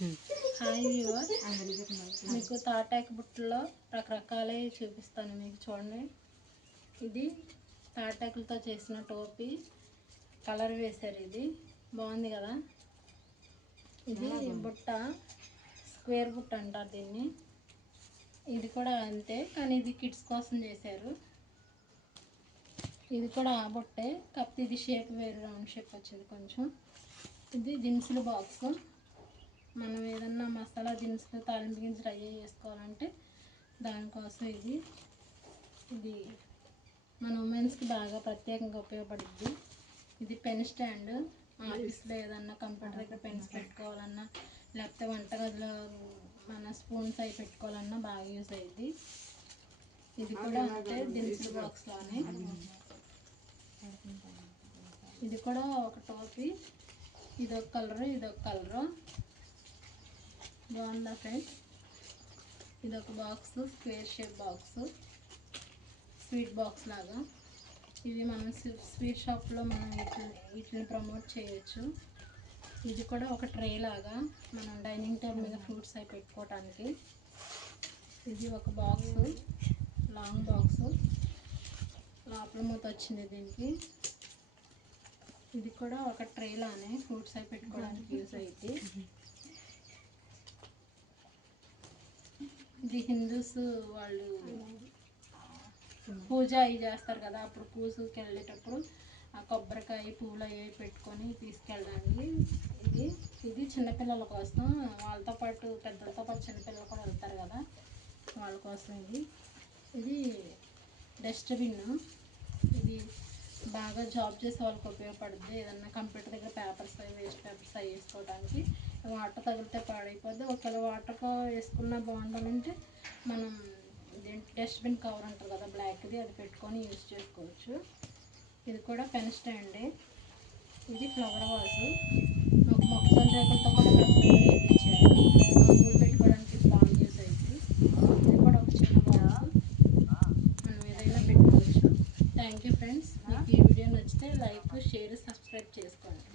Hi viewers, మీకు తాటాకు బుట్టలో రకరకాలవి చూపిస్తాను. మీకు చూడండి, ఇది తాటాకులతో చేసిన టోపీ, కలర్ వేశారు. ఇది బాగుంది కదా. ఇది బుట్ట స్క్వేర్ బుట్ట అంటారు దీన్ని. ఇది కూడా అంతే, కానీ ఇది కిడ్స్ కోసం చేశారు. ఇది కూడా ఆ బుట్టే, కాకపోతే ఇది షేప్ వేరు, రౌండ్ షేప్ వచ్చింది కొంచెం. ఇది దినుసుల బాక్స్. మనం ఏదన్నా మసాలా దినుసులు, తాలింపు గింజలు ఫ్రై చేసుకోవాలంటే దానికోసం ఇది మన ఉమెన్స్కి బాగా ప్రత్యేకంగా ఉపయోగపడుద్ది. ఇది పెన్ స్టాండ్. ఆఫీస్లో ఏదన్నా కంప్యూటర్ దగ్గర పెన్స్ పెట్టుకోవాలన్నా, లేకపోతే వంటగదిలో మన స్పూన్స్ అవి పెట్టుకోవాలన్నా బాగా యూజ్ అయ్యిద్ది. ఇది కూడా అంతే, దినుసుల బాక్స్లోనే. ఇది కూడా ఒక టోపీ. ఇదొక కలరు, ఇదొక కలరు. బాగుందా ఫ్రెండ్స్? ఇదొక box, square shape box, sweet box లాగా. ఇవి మనం స్వీట్ షాప్లో మనం వీటిని ప్రమోట్ చేయొచ్చు. ఇది కూడా ఒక ట్రే లాగా, మనం డైనింగ్ టేబుల్ మీద ఫ్రూట్స్ అవి పెట్టుకోవటానికి. ఇది ఒక బాక్స్, లాంగ్ బాక్స్, లోపల మూత వచ్చింది దీనికి. ఇది కూడా ఒక ట్రే లానే, ఫ్రూట్స్ అవి పెట్టుకోవడానికి యూజ్ అయ్యింది. ఇది హిందూస్ వాళ్ళు పూజ అవి చేస్తారు కదా, అప్పుడు పూజకి వెళ్ళేటప్పుడు ఆ కొబ్బరికాయ, పూలు అవి పెట్టుకొని తీసుకెళ్ళడానికి. ఇది చిన్నపిల్లల కోసం, వాళ్ళతో పాటు పెద్దలతో పాటు చిన్నపిల్లలు కూడా వెళ్తారు కదా, వాళ్ళ కోసం. ఇది డస్ట్బిన్. ఇది బాగా జాబ్ చేసే వాళ్ళకి ఉపయోగపడుద్ది. ఏదన్నా కంప్యూటర్ దగ్గర పేపర్స్ అవి, వేస్ట్ పేపర్స్ అవి వేసుకోవడానికి. వాటర్ తగిలితే పాడైపోద్ది. ఒకవేళ వాటర్తో వేసుకున్న బాగుండాలంటే మనం డస్ట్బిన్ కవర్ ఉంటుంది కదా, బ్లాక్ది, అది పెట్టుకొని యూజ్ చేసుకోవచ్చు. ఇది కూడా పెన్ స్టాండే. ఇది ఫ్లవర్ వాసు. ఒక మొక్కజొన్న రేకులతో కూడా పెట్టుకొని వేయించారు. పూలు పెట్టుకోవడానికి బాగా యూజ్ అయ్యింది. ఇది కూడా ఒక చిన్న బాక్స్, మనం ఏదైనా పెట్టుకోవచ్చు. Thank you friends. మీకు ఈ వీడియో నచ్చితే లైక్, షేర్, సబ్స్క్రైబ్ చేసుకోండి.